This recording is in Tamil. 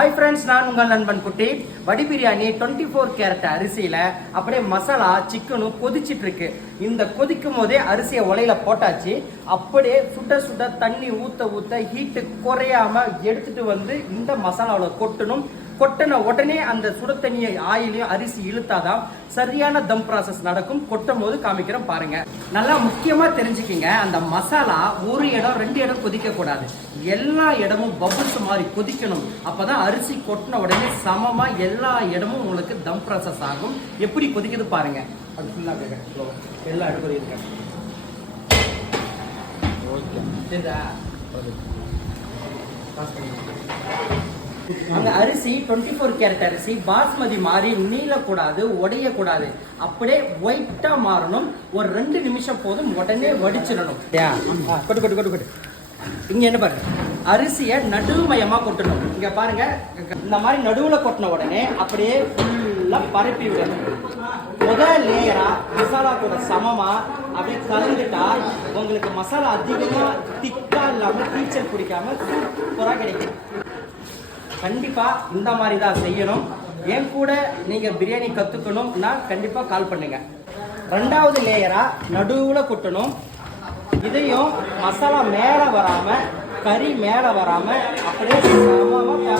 ஹாய் ஃப்ரெண்ட்ஸ் நான் உங்கள் நண்பன் குட்டி. வடி பிரியாணி டுவெண்ட்டி ஃபோர் கேரட் அரிசியில் அப்படியே மசாலா சிக்கனும் கொதிச்சிட்டு இருக்கு. இந்த கொதிக்கும் போதே அரிசியை உலையில போட்டாச்சு. அப்படியே சுட சுட தண்ணி ஊத்த ஊத்த ஹீட்டு குறையாம எடுத்துட்டு வந்து இந்த மசாலாவில் கொட்டணும். கொட்டின உடனே அந்த சுட தண்ணியை ஆயிலையும் அரிசி இழுத்தாதான் சரியான தம் ப்ராசஸ் நடக்கும். கொட்டும் போது காமிக்கிறோம் பாருங்க. நல்லா முக்கியமா தெரிஞ்சுக்கிங்க அந்த மசாலா ஒரு இடம் ரெண்டு இடம் கொதிக்க கூடாது. எல்லா இடமும் பபுள்ஸ் மாதிரி கொதிக்கணும். அப்பதான் அரிசி கொட்டின உடனே சமமா எல்லா இடமும் உங்களுக்கு தம் ப்ராசஸ் ஆகும். எப்படி கொதிக்குது பாருங்க. அது எல்லா இடமும் இருக்கேன் அந்த அரிசி டுவெண்ட்டி ஃபோர் கேரட் அரிசி பாஸ்மதி மாதிரி நீளக்கூடாது உடையக்கூடாது. அப்படியே ஒயிட்டா மாறணும். ஒரு ரெண்டு நிமிஷம் போதும் உடனே வடிச்சிடணும். கொட்டு கொட்டு கொட்டு கொட்டு இங்க என்ன பாருங்க அரிசியை நடுமயமா கொட்டணும். இங்க பாருங்க இந்த மாதிரி நடுவுல கொட்டின உடனே அப்படியே ஃபுல்லா பரப்பி விடணும். மசாலா கூட சமமா அப்படியே கலந்துட்டா உங்களுக்கு மசாலா அதிகமா திக்கா இல்லாம டீச்சர் பிடிக்காம சூப்பரா கிடைக்கும். கண்டிப்பா இந்த மாதிரி தான் செய்யணும். என் கூட நீங்க பிரியாணி கற்றுக்கணும்னா கண்டிப்பா கால் பண்ணுங்க. ரெண்டாவது லேயரா நடுவுல கொட்டணும். இதையும் மசாலா மேலே வராம கறி மேலே வராம அப்படியே சமமாக